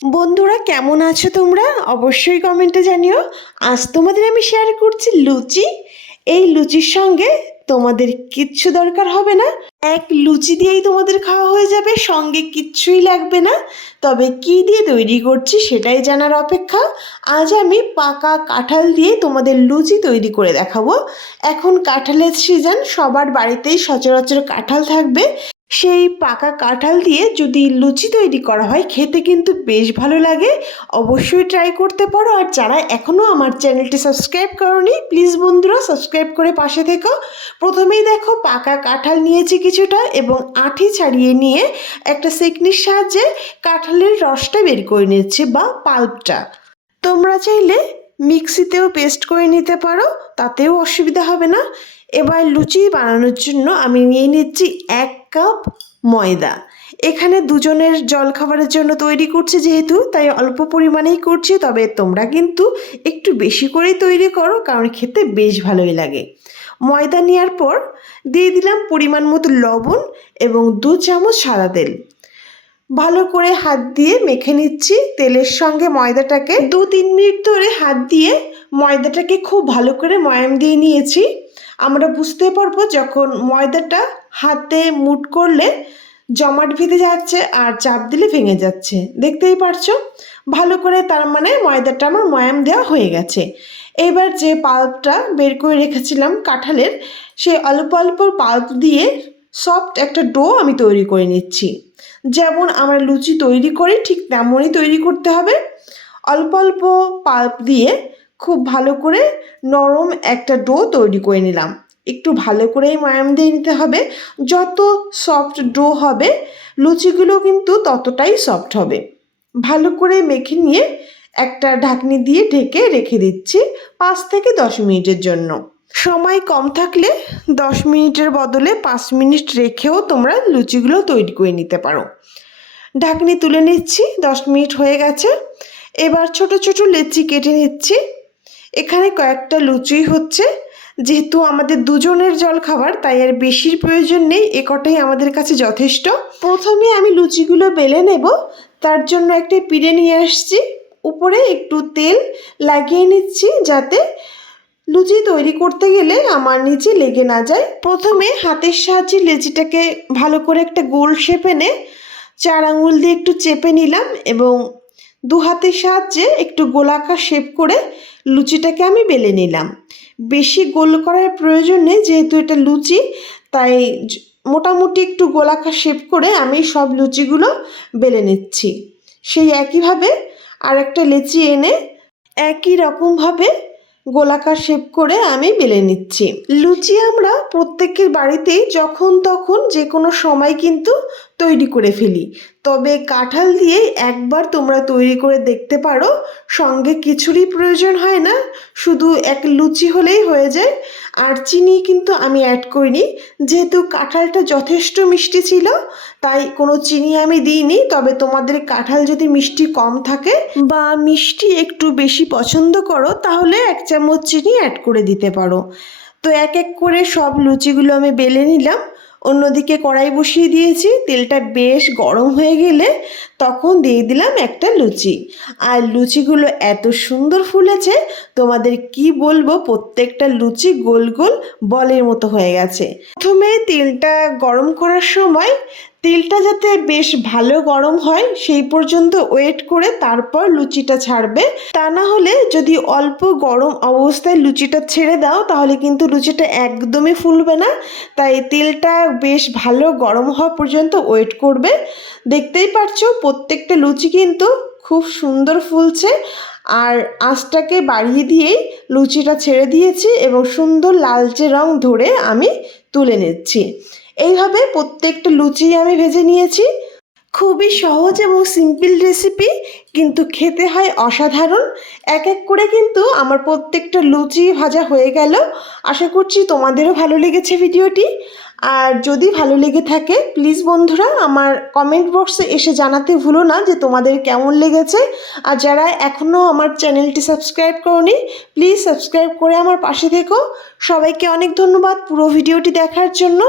বন্ধুরা, কেমন আছো তোমরা? অবশ্যই কমেন্টে জানিও। আজ তোমাদের আমি শেয়ার করছি লুচি। এই লুচির সঙ্গে তোমাদের কিচ্ছু দরকার হবে না। এক লুচি দিয়েই তোমাদের খাওয়া হয়ে যাবে, সঙ্গে কিচ্ছুই লাগবে না। তবে কি দিয়ে তৈরি করছি সেটাই জানার অপেক্ষা। আজ আমি পাকা কাঁঠাল দিয়ে তোমাদের লুচি তৈরি করে দেখাবো। এখন কাঁঠালের সিজন সবার বাড়িতেই সচরাচর কাঁঠাল থাকবে। সেই পাকা কাঁঠাল দিয়ে যদি লুচি তৈরি করা হয়, খেতে কিন্তু বেশ ভালো লাগে। অবশ্যই ট্রাই করতে পারো। আর যারা এখনও আমার চ্যানেলটি সাবস্ক্রাইব করনি প্লিজ বন্ধুরা সাবস্ক্রাইব করে পাশে থেকো। প্রথমেই দেখো, পাকা কাঁঠাল নিয়েছি কিছুটা এবং আঠি ছাড়িয়ে নিয়ে একটা সেকনির সাহায্যে কাঁঠালের রসটা বের করে নিচ্ছি বা পাল্পটা তোমরা চাইলে মিক্সিতেও পেস্ট করে নিতে পারো, তাতেও অসুবিধা হবে না। এবার লুচি বানানোর জন্য আমি নিয়ে নিচ্ছি এক কাপ ময়দা। এখানে দুজনের জলখাবারের জন্য তৈরি করছে যেহেতু, তাই অল্প পরিমাণেই করছি, তবে তোমরা কিন্তু একটু বেশি করেই তৈরি করো, কারণ খেতে বেশ ভালোই লাগে। ময়দা নেওয়ার পর দিয়ে দিলাম পরিমাণ মতো লবণ এবং দু চামচ সাদা তেল। ভালো করে হাত দিয়ে মেখে নিচ্ছি। তেলের সঙ্গে ময়দাটাকে দু তিন মিনিট ধরে হাত দিয়ে ময়দাটাকে খুব ভালো করে ময়াম দিয়ে নিয়েছি। আমরা বুঝতে পারব যখন ময়দাটা হাতে মুট করলে জমাট বেঁধে যাচ্ছে আর চাপ দিলে ভেঙে যাচ্ছে। দেখতেই পারছ? ভালো করে তার মানে ময়দাটা আমার ময়াম দেওয়া হয়ে গেছে। এবার যে পাল্পটা বের করে রেখেছিলাম কাঁঠালের সেই অল্প অল্প পাল্প দিয়ে সফট একটা ডো আমি তৈরি করে নিচ্ছি। যেমন আমরা লুচি তৈরি করি, ঠিক তেমনই তৈরি করতে হবে। অল্প অল্প পাল্প দিয়ে খুব ভালো করে নরম একটা ডো তৈরি করে নিলাম। একটু ভালো করেই ময়াম দিয়ে নিতে হবে। যত সফট ডো হবে, লুচিগুলো কিন্তু ততটাই সফট হবে। ভালো করে মেখে নিয়ে একটা ঢাকনি দিয়ে ঢেকে রেখে দিচ্ছি পাঁচ থেকে দশ মিনিটের জন্য। সময় কম থাকলে দশ মিনিটের বদলে পাঁচ মিনিট রেখেও তোমরা লুচিগুলো তৈরি করে নিতে পারো। ঢাকনি তুলে নিচ্ছি, দশ মিনিট হয়ে গেছে। এবার ছোট ছোট লেচি কেটে নিচ্ছি। এখানে কয়েকটা লুচি হচ্ছে। যেহেতু আমাদের দুজনের জল খাবার তাই আর বেশির প্রয়োজন নেই, এ কটাই আমাদের কাছে যথেষ্ট। প্রথমে আমি লুচিগুলো বেলে নেব। তার জন্য একটা পিড়ে নিয়ে আসছি। উপরে একটু তেল লাগিয়ে নিচ্ছি যাতে লুচি তৈরি করতে গেলে আমার নিচে লেগে না যায়। প্রথমে হাতের সাহায্যে লেচিটাকে ভালো করে একটা গোল শেপ এনে চার আঙুল দিয়ে একটু চেপে নিলাম এবং দু হাতের সাহায্যে একটু গোলাকার শেপ করে লুচিটাকে আমি বেলে নিলাম। বেশি গোল করার প্রয়োজন নেই, যেহেতু এটা লুচি, তাই মোটামুটি একটু গোলাকার শেপ করে আমি সব লুচিগুলো বেলে নিচ্ছি। সেই একইভাবে আর একটা লেচি এনে একই রকমভাবে গোলাকার শেপ করে আমি বেলে নিচ্ছি। লুচি আমরা প্রত্যেকের বাড়িতেই যখন তখন যে কোনো সময় কিন্তু তৈরি করে ফেলি। তবে কাঁঠাল দিয়ে একবার তোমরা তৈরি করে দেখতে পারো, সঙ্গে কিছুরই প্রয়োজন হয় না, শুধু এক লুচি হলেই হয়ে যায়। আর চিনি কিন্তু আমি অ্যাড করিনি, যেহেতু কাঁঠালটা যথেষ্ট মিষ্টি ছিল, তাই কোনো চিনি আমি দিইনি, তবে তোমাদের কাঁঠাল যদি মিষ্টি কম থাকে বা মিষ্টি একটু বেশি পছন্দ করো, তাহলে এক চামচ চিনি অ্যাড করে দিতে পারো। তো এক এক করে সব লুচিগুলো আমি বেলে নিলাম। অন্যদিকে কড়াই বসিয়ে দিয়েছি, তেলটা বেশ গরম হয়ে গেলে তখন দিয়ে দিলাম একটা লুচি। আর লুচিগুলো এত সুন্দর ফুলেছে, তোমাদের কি বলব, প্রত্যেকটা লুচি গোল গোল বলের মতো হয়ে গেছে। প্রথমে তেলটা গরম করার সময় তেলটা যাতে বেশ ভালো গরম হয়, সেই পর্যন্ত ওয়েট করে তারপর লুচিটা ছাড়বে। তা না হলে যদি অল্প গরম অবস্থায় লুচিটা ছেড়ে দাও, তাহলে কিন্তু লুচিটা একদমই ফুলবে না। তাই তেলটা বেশ ভালো গরম হওয়া পর্যন্ত ওয়েট করবে। দেখতেই পাচ্ছ প্রত্যেকটা লুচি কিন্তু খুব সুন্দর ফুলছে। আর আঁচটাকে বাড়িয়ে দিয়েই লুচিটা ছেড়ে দিয়েছি এবং সুন্দর লালচে রং ধরে আমি তুলে নিচ্ছি। এইভাবে প্রত্যেকটা লুচি আমি ভেজে নিয়েছি। খুবই সহজ এবং সিম্পল রেসিপি কিন্তু খেতে হয় অসাধারণ। এক এক করে কিন্তু আমার প্রত্যেকটা লুচি ভাজা হয়ে গেল। আশা করছি তোমাদেরও ভালো লেগেছে ভিডিওটি। আর যদি ভালো লেগে থাকে প্লিজ বন্ধুরা, আমার কমেন্ট বক্সে এসে জানাতে ভুলো না যে তোমাদের কেমন লেগেছে। আর যারা এখনও আমার চ্যানেলটি সাবস্ক্রাইব করনি প্লিজ সাবস্ক্রাইব করে আমার পাশে থেকো। সবাইকে অনেক ধন্যবাদ পুরো ভিডিওটি দেখার জন্য।